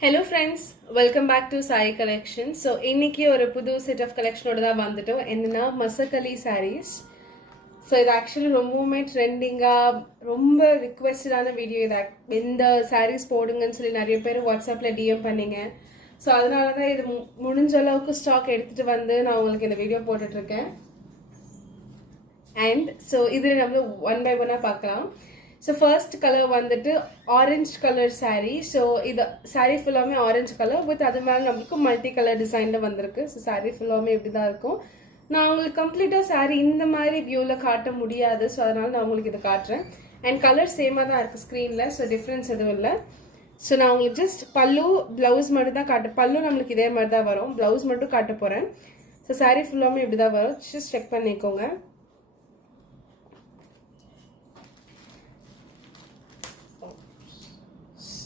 Hello friends, welcome back to Sai Collection. So இன்னைக்கு ஒரு புது செட் ஆஃப் கலெக்ஷனோட தான் வந்துட்டோம். என்னன்னா மசக்கலி sarees. ஸோ இது ஆக்சுவலி ரொம்பவுமே ட்ரெண்டிங்காக ரொம்ப ரிக்வெஸ்டடான வீடியோ. இது எந்த சாரீஸ் போடுங்கன்னு சொல்லி நிறைய பேர் வாட்ஸ்அப்பில் டிஎம் பண்ணிங்க. ஸோ அதனால தான் இது முடிஞ்ச அளவுக்கு ஸ்டாக் எடுத்துகிட்டு வந்து நான் உங்களுக்கு இந்த வீடியோ போட்டுட்ருக்கேன். அண்ட் ஸோ இதில் நம்ம ஒன் பை ஒன்னாக பார்க்கலாம். ஸோ ஃபர்ஸ்ட் கலர் வந்துட்டு ஆரஞ்ச் கலர் சாரீ. ஸோ இது சாரீ ஃபுல்லாமே ஆரஞ்ச் கலர் வித் அது மேலே நம்மளுக்கு மல்டி கலர் டிசைனில் வந்திருக்கு. ஸோ சாரீ ஃபுல்லாமே இப்படி தான் இருக்கும். நான் உங்களுக்கு கம்ப்ளீட்டாக சாரீ இந்த மாதிரி வியூவில் காட்ட முடியாது. ஸோ அதனால் நான் உங்களுக்கு இதை காட்டுறேன். அண்ட் கலர் சேமாக தான் இருக்குது ஸ்க்ரீனில். ஸோ டிஃப்ரென்ஸ் எதுவும் இல்லை. ஸோ நான் உங்களுக்கு ஜஸ்ட் பல்லு ப்ளவுஸ் மட்டும் தான் காட்டு. பல்லு நம்மளுக்கு இதே மாதிரி தான் வரும். ப்ளவுஸ் மட்டும் காட்ட போகிறேன். ஸோ சாரீ ஃபுல்லாமே இப்படி தான் வரும். ஜஸ்ட் செக் பண்ணிக்கோங்க.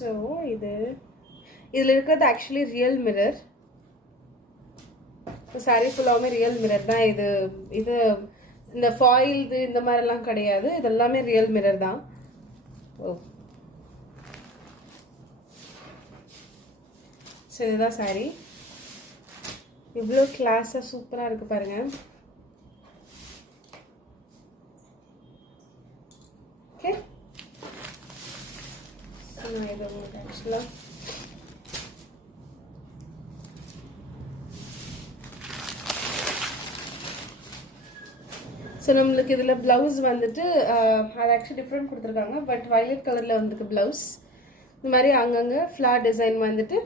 ஸோ இதில் இருக்கிறது ஆக்சுவலி ரியல் மிரர். சாரீ ஃபுல்லாகவே ரியல் மிரர் தான். இது இந்த ஃபாயில் இந்த மாதிரிலாம் கிடையாது. இது எல்லாமே ரியல் மிரர் தான். ஓ ஸோ இதுதான் சாரீ. இவ்வளோ கிளாஸாக சூப்பராக இருக்குது பாருங்கள். ஓகே, நான் இது உங்களுக்கு ஆக்சுவலாக ஸோ நம்மளுக்கு இதில் ப்ளவுஸ் வந்துட்டு அது ஆக்சுவலி டிஃப்ரெண்ட் கொடுத்துருக்காங்க. பட் வயலட் கலரில் வந்துருக்கு ப்ளவுஸ். இந்த மாதிரி அங்கங்கே ஃப்ளார் டிசைன் வந்துட்டு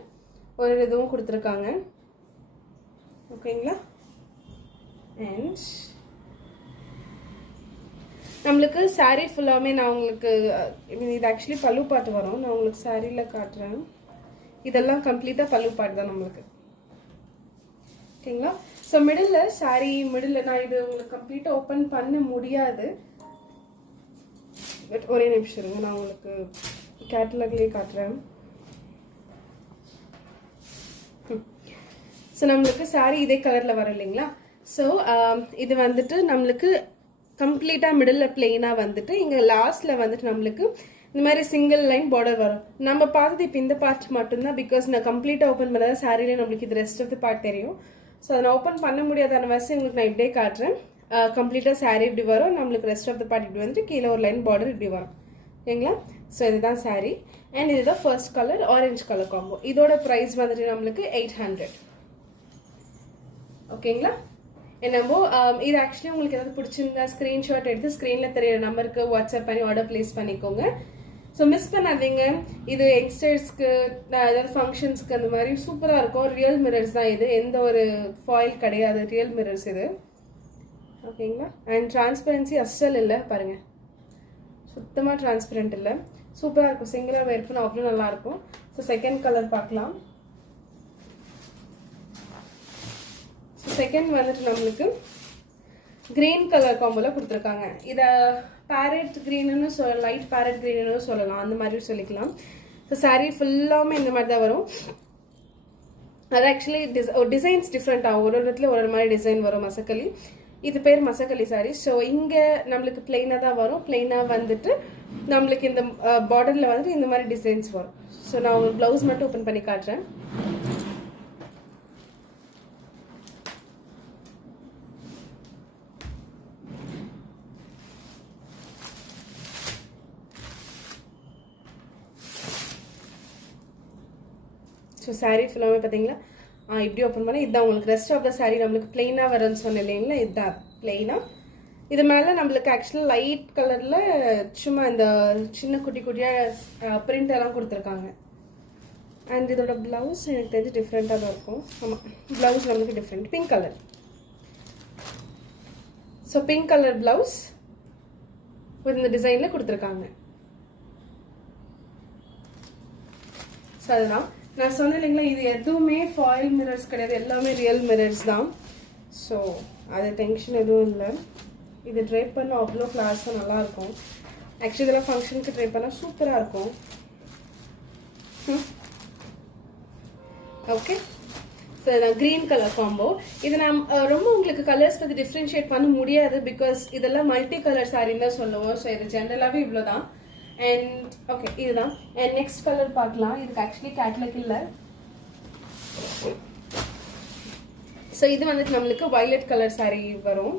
ஒரு இதுவும் கொடுத்துருக்காங்க. ஓகேங்களா? அண்ட் நம்மளுக்கு சாரீ ஃபுல்லாமே நான் உங்களுக்கு இது ஆக்சுவலி பல்லு பாட்டு வரும். நான் உங்களுக்கு சாரியில் காட்டுறேன். இதெல்லாம் கம்ப்ளீட்டாக பல்லு பாட்டு தான் நம்மளுக்கு. ஓகேங்களா? ஸோ மிடில் சாரீ மிடில் நான் இது உங்களுக்கு கம்ப்ளீட்டாக ஓப்பன் பண்ண முடியாது. பட் ஒரே நிமிஷம் இருங்க, நான் உங்களுக்கு கேட்டலாக்லேயே காட்டுறேன். ஸோ நம்மளுக்கு சாரீ இதே கலரில் வரும் இல்லைங்களா? ஸோ இது வந்துட்டு நம்மளுக்கு கம்ப்ளீட்டாக மிடில் பிளெயினாக வந்துட்டு இங்கே லாஸ்ட்டில் வந்துட்டு நம்மளுக்கு இந்த மாதிரி சிங்கிள் லைன் பார்டர் வரும். நம்ம பார்த்தது இப்போ இந்த பார்ட் மட்டும்தான். பிகாஸ் நான் கம்ப்ளீட்டாக ஓப்பன் பண்ணாதான் சாரியிலே நம்மளுக்கு இது ரெஸ்ட் ஆஃப் த பார்ட் தெரியும். ஸோ அதை நான் ஓப்பன் பண்ண முடியாதான வசதி உங்களுக்கு நான் இப்படியே காட்டுறேன். கம்ப்ளீட்டாக சாரீ இப்படி வரும். நம்மளுக்கு ரெஸ்ட் ஆஃப் த பார்ட் இப்படி வந்துட்டு கீழே ஒரு லைன் பார்டர் இப்படி வரும். ஓகேங்களா? ஸோ இதுதான் சாரீ. அண்ட் இதுதான் first colour orange colour combo. இதோட ப்ரைஸ் வந்துட்டு நம்மளுக்கு 800. ஓகேங்களா? என்னமோ இது ஆக்சுவலி உங்களுக்கு ஏதாவது பிடிச்சிருந்தா ஸ்க்ரீன்ஷாட் எடுத்து ஸ்க்ரீனில் தெரியிற நம்பருக்கு வாட்ஸ்அப் பண்ணி ஆர்டர் ப்ளேஸ் பண்ணிக்கோங்க. ஸோ மிஸ் பண்ணாதீங்க. இது யங்ஸ்டர்ஸ்க்கு ஏதாவது ஃபங்க்ஷன்ஸ்க்கு அந்த மாதிரி சூப்பராக இருக்கும். ரியல் மிரர்ஸ் தான் இது. எந்த ஒரு ஃபாயில் கிடையாது. ரியல் மிரர்ஸ் இது. ஓகேங்களா? அண்ட் டிரான்ஸ்பரன்சி அஸ்ஸல் இல்லை பாருங்கள். சுத்தமாக டிரான்ஸ்பரண்ட் இல்லை. சூப்பராக இருக்கும். சிங்கிளாக வேர் பண்ண அவ்வளோ நல்லாயிருக்கும். ஸோ செகண்ட் கலர் பார்க்கலாம். செகண்ட் வந்துட்டு நம்மளுக்கு கிரீன் கலர் காம்போல கொடுத்துருக்காங்க. இதை பேரட் க்ரீனுன்னு லைட் பேரட் க்ரீனுன்னு சொல்லலாம். அந்த மாதிரி சொல்லிக்கலாம். ஸோ சாரீ ஃபுல்லாமே இந்த மாதிரி தான் வரும். அது ஆக்சுவலி டிசைன்ஸ் டிஃப்ரெண்ட் ஆகும். ஒரு இடத்துல ஒரு மாதிரி டிசைன் வரும். மசக்கலி, இது பேர் மசக்கலி சாரீ. ஸோ இங்கே நம்மளுக்கு பிளெயினாக தான் வரும். பிளெயினாக வந்துட்டு நம்மளுக்கு இந்த பார்டரில் வந்துட்டு இந்த மாதிரி டிசைன்ஸ் வரும். ஸோ நான் உங்களுக்கு ப்ளவுஸ் மட்டும் ஓப்பன் பண்ணி காட்டுறேன். ஸோ சாரீ ஃபுல்லாமே பார்த்தீங்களா இப்படி ஓப்பன் பண்ணி இதுதான் உங்களுக்கு ரெஸ்ட் ஆஃப் த சாரீ நம்மளுக்கு பிளெயினாக வரும்னு சொன்னேன் இல்லைங்களா? இதுதான் பிளெயினாக. இது மேலே நம்மளுக்கு ஆக்சுவலாக லைட் கலரில் சும்மா இந்த சின்ன குட்டி குட்டியாக பிரிண்ட் எல்லாம் கொடுத்துருக்காங்க. அண்ட் இதோட ப்ளவுஸ் எனக்கு தெரிஞ்சு டிஃப்ரெண்ட்டாக தான் இருக்கும். ஆமாம், ப்ளவுஸ் நம்மளுக்கு different pink colour. So pink colour blouse இந்த டிசைனில் கொடுத்துருக்காங்க. ஸோ அதுதான் நான் சொன்னேன் இல்லைங்களா, இது எதுவுமே ஃபாயில் மிரர்ஸ் கிடையாது. எல்லாமே ரியல் மிரர்ஸ் தான். ஸோ அது டென்ஷன் எதுவும் இல்லை. இது ட்ரைப் பண்ண அவ்வளோ கிளாஸாக நல்லாயிருக்கும். ஆக்சுவலி இதெல்லாம் ஃபங்க்ஷனுக்கு ட்ரைப் பண்ணால் சூப்பராக இருக்கும். ஓகே, ஸோ இதான் க்ரீன் கலர் காம்போ. இது நான் ரொம்ப உங்களுக்கு கலர்ஸ் பற்றி டிஃப்ரென்ஷியேட் பண்ண முடியாது. பிகாஸ் இதெல்லாம் மல்டி கலர் சாரின்னு தான் சொல்லுவோம். ஸோ இது ஜென்ரலாகவே இவ்வளோ தான். அண்ட் ஓகே இதுதான். அண்ட் நெக்ஸ்ட் கலர் பார்க்கலாம். இதுக்கு ஆக்சுவலி கேட்லாக் இல்லை. ஸோ இது வந்துட்டு நம்மளுக்கு வயலட் கலர் saree வரும்.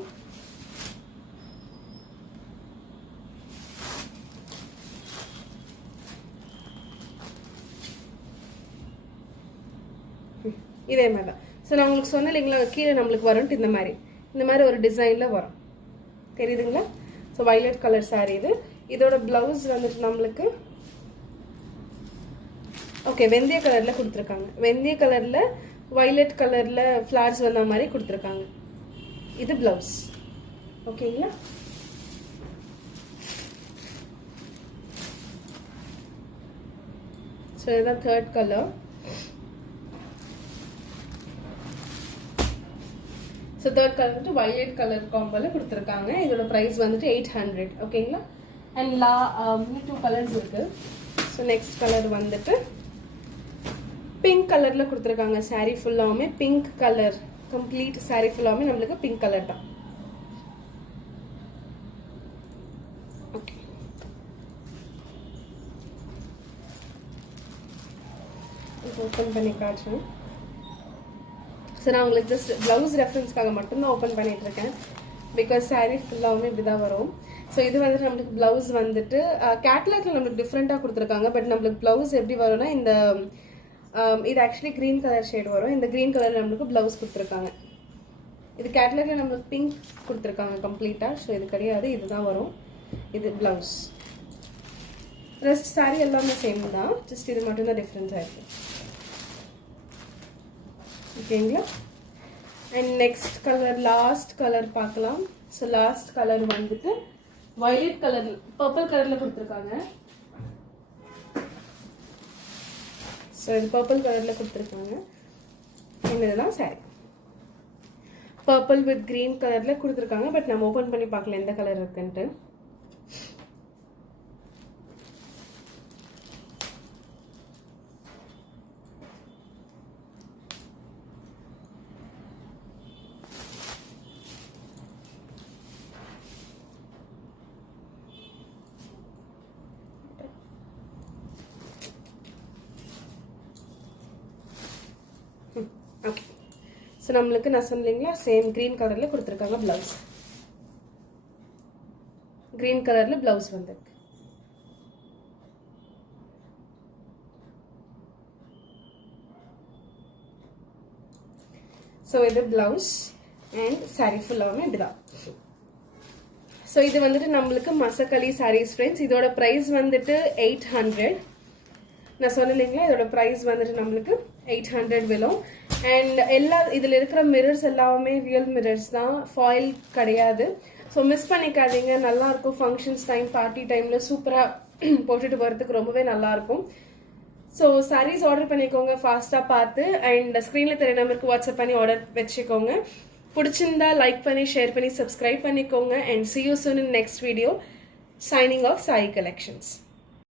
இதே மாதிரி தான். ஸோ நான் உங்களுக்கு சொன்ன இல்லைங்களா, கீழே நம்மளுக்கு வரும்ட்டு இந்த மாதிரி ஒரு டிசைனில் வரும். தெரியுதுங்களா? ஸோ வயலட் கலர் saree இது. இதோட ப்ளவுஸ் வந்துட்டு நம்மளுக்கு ஓகே வெந்தய கலரில் கொடுத்துருக்காங்க. வெந்தய கலரில் வயலட் கலரில் ஃப்ளார்ஸ் வந்த மாதிரி கொடுத்துருக்காங்க. இது ப்ளவுஸ். ஓகேங்களா? ஸோ இதுதான் third colour. So third colour வந்துட்டு வயலட் கலர் காம்போல கொடுத்துருக்காங்க. இதோட ப்ரைஸ் வந்துட்டு 800. ஓகேங்களா? அண்ட் இன்னும் 2 கலர்ஸ் இருக்கு. ஸோ நெக்ஸ்ட் கலர் வந்துட்டு பிங்க் கலரில் கொடுத்துருக்காங்க. சாரீ ஃபுல்லாகவுமே பிங்க் கலர், கம்ப்ளீட் சாரீ ஃபுல்லாகவுமே நம்மளுக்கு பிங்க் கலர் தான். ஓகே, ஓப்பன் பண்ணி காட்டுறேன். ஸோ நான் உங்களுக்கு ஜஸ்ட் ப்ளவுஸ் ரெஃபரன்ஸ்க்காக மட்டும்தான் ஓப்பன் பண்ணிட்டு இருக்கேன். பிகாஸ் சாரீ ஃபுல்லாகவுமே இப்படி தான் வரும். ஸோ இது வந்துட்டு நம்மளுக்கு ப்ளவுஸ் வந்துட்டு கேட்லாக்ல நம்மளுக்கு டிஃப்ரெண்ட்டாக கொடுத்துருக்காங்க. பட் நம்மளுக்கு ப்ளவுஸ் எப்படி வரும்னா இந்த இது ஆக்சுவலி க்ரீன் கலர் ஷேட் வரும். இந்த க்ரீன் கலர் நம்மளுக்கு ப்ளவுஸ் கொடுத்துருக்காங்க. இது கேட்லாக்ல நம்மளுக்கு பிங்க் கொடுத்துருக்காங்க கம்ப்ளீட்டாக. ஸோ இது கிடையாது, இதுதான் வரும். இது ப்ளவுஸ். ரெஸ்ட் சாரீ எல்லாமே சேம் தான், ஜஸ்ட் இது மட்டும்தான் டிஃப்ரென்ஸ் ஆயிருக்கு. ஓகேங்களா? And next colour, last colour பார்க்கலாம். ஸோ லாஸ்ட் கலர் வந்துட்டு வயலட் கலர், பர்பிள் கலரில் கொடுத்துருக்காங்க. ஸோ இது பர்பிள் கலரில் கொடுத்துருக்காங்க. இதுதான் சாரி. பர்பிள் வித் க்ரீன் கலரில் கொடுத்துருக்காங்க. பட் நம்ம ஓப்பன் பண்ணி பார்க்கல எந்த கலர் இருக்குன்ட்டு. ஓகே, ஸோ நம்மளுக்கு நான் சொன்னீங்களா சேம் க்ரீன் கலரில் கொடுத்துருக்காங்க ப்ளவுஸ். க்ரீன் கலரில் ப்ளவுஸ் வந்துருக்கு. ஸோ இது ப்ளவுஸ் அண்ட் சாரீ ஃபுல்லாகவுமே இப்படிதான். ஸோ இது வந்துட்டு நம்மளுக்கு மசக்களி சாரீஸ் ஃப்ரெண்ட்ஸ். இதோட ப்ரைஸ் வந்துட்டு 800. நான் சொன்னீங்களா இதோட ப்ரைஸ் வந்துட்டு நம்மளுக்கு 800 விலும். அண்ட் எல்லா இதில் இருக்கிற மிரர்ஸ் எல்லாமே ரியல் மிரர்ஸ் தான், ஃபாயில் கிடையாது. ஸோ மிஸ் பண்ணிக்காதீங்க, நல்லாயிருக்கும். ஃபங்க்ஷன்ஸ் டைம், பார்ட்டி டைமில் சூப்பராக போட்டுட்டு போகிறதுக்கு ரொம்பவே நல்லாயிருக்கும். ஸோ சாரீஸ் ஆர்டர் பண்ணிக்கோங்க ஃபாஸ்ட்டாக பார்த்து. அண்ட் ஸ்க்ரீனில் தெரிய நம்பருக்கு வாட்ஸ்அப் பண்ணி ஆர்டர் வச்சுக்கோங்க. பிடிச்சிருந்தா லைக் பண்ணி, ஷேர் பண்ணி, சப்ஸ்கிரைப் பண்ணிக்கோங்க. And see you soon in next video. Signing off, Sai Collections.